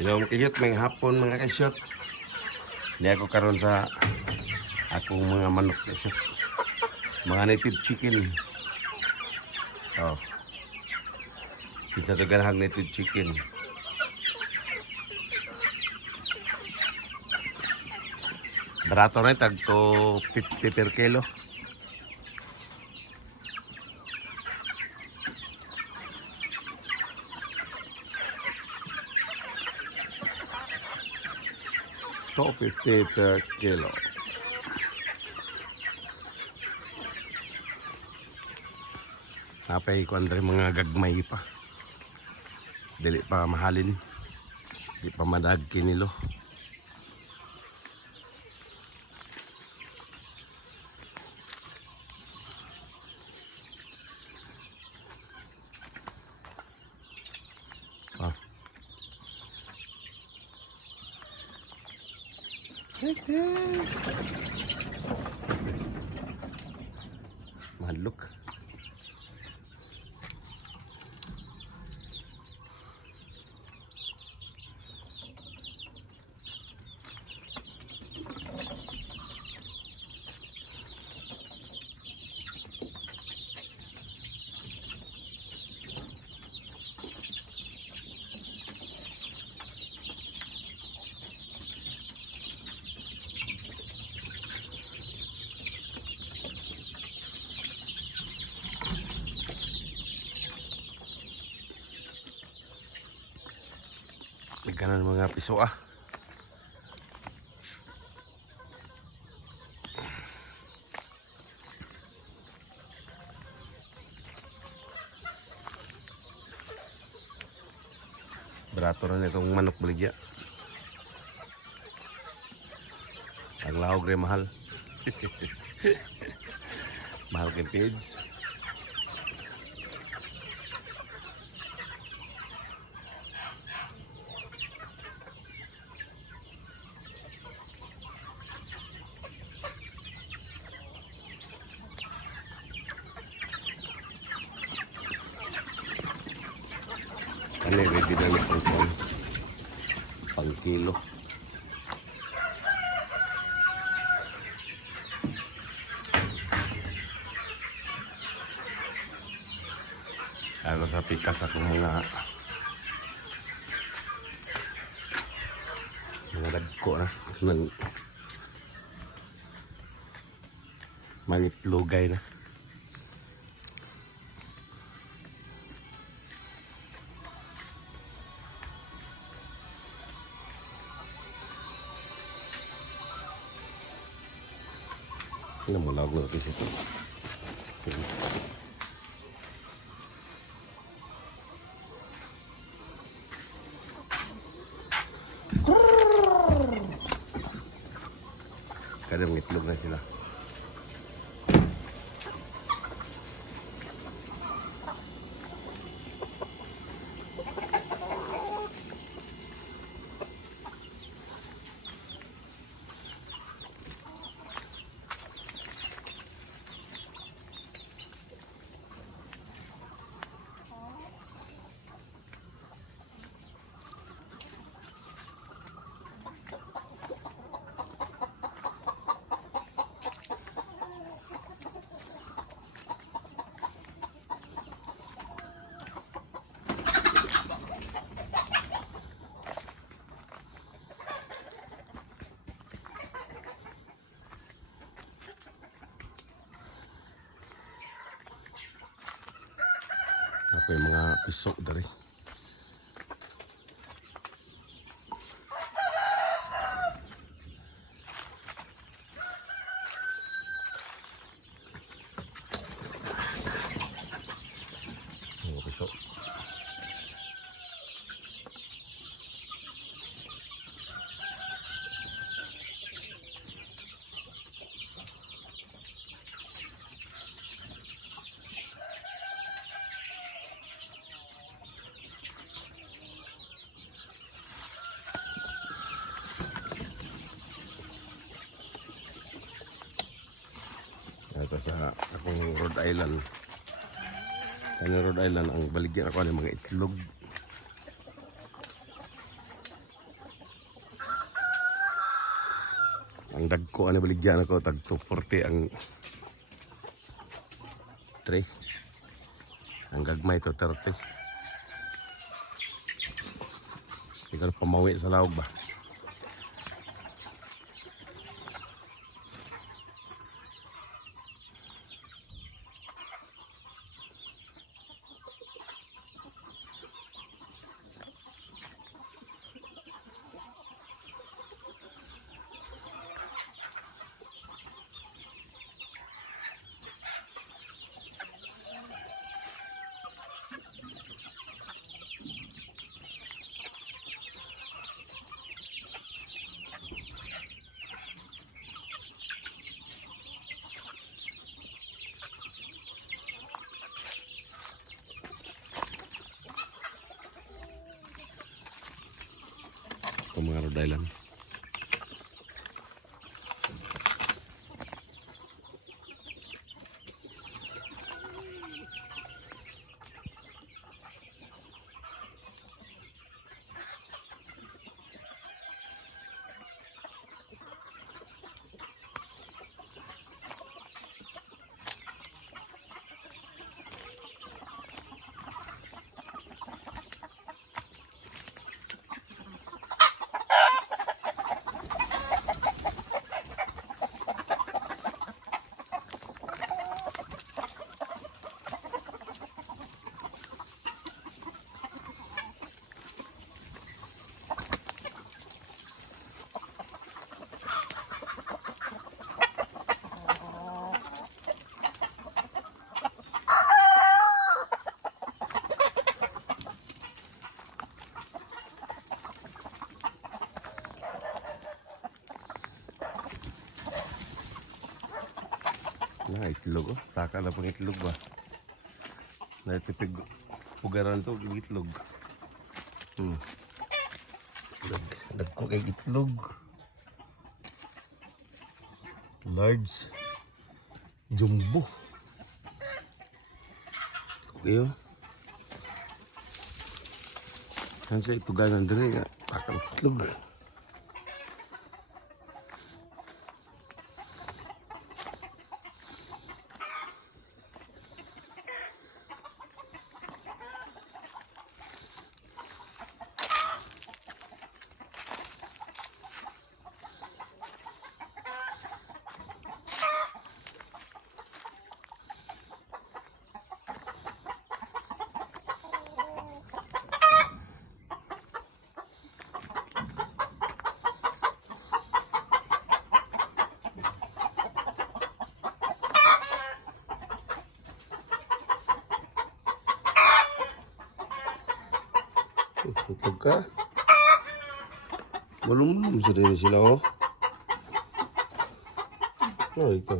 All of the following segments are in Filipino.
Hello mga kasyot, may hapon mga kasyot. Hindi ako karon sa akong mga manok kasyot. Mga native chicken. Oh. Kinsa to ganahang native chicken. Barato na tag to 50 per kilo. To 50 per kilo. Napay ko andre mga gagmay pa. Dili pa mahalin. Di pa madag kinilo. Ah. Mahal-look. Ikanan mga piso ah. Barato na itong manok baligya. Ang lahog rin mahal. Mahal kay page. Ano ready na ni pang kilo. Ano sa pikas akong mga dagko na ng mangitlugay na. Ini mau lagu di situ. Kadang ngitlog na sila. Ako yung mga piso dari. Mga piso. Ito sa akong Rhode Island. Sa Rhode Island, ang baligyan ako ng mga itlog. Ang dagko ani baligyan ako tag 240 ang tray. Ang gagmay to 30. Siguro pamawi sa laog ba. Ito mga Rhode Island. Na itlog oh. Taka na pang itlog ba. Natipig pugaran to itlog. Dagko kay itlog. Large jumbo. Kuyo. Ang sa ituganan dire nga takang itlog. Itlog ka. Malum-lum sila oh. Oh, ito.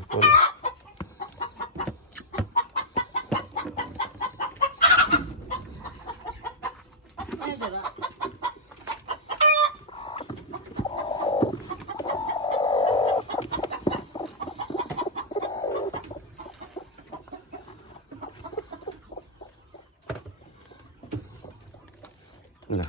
Nah,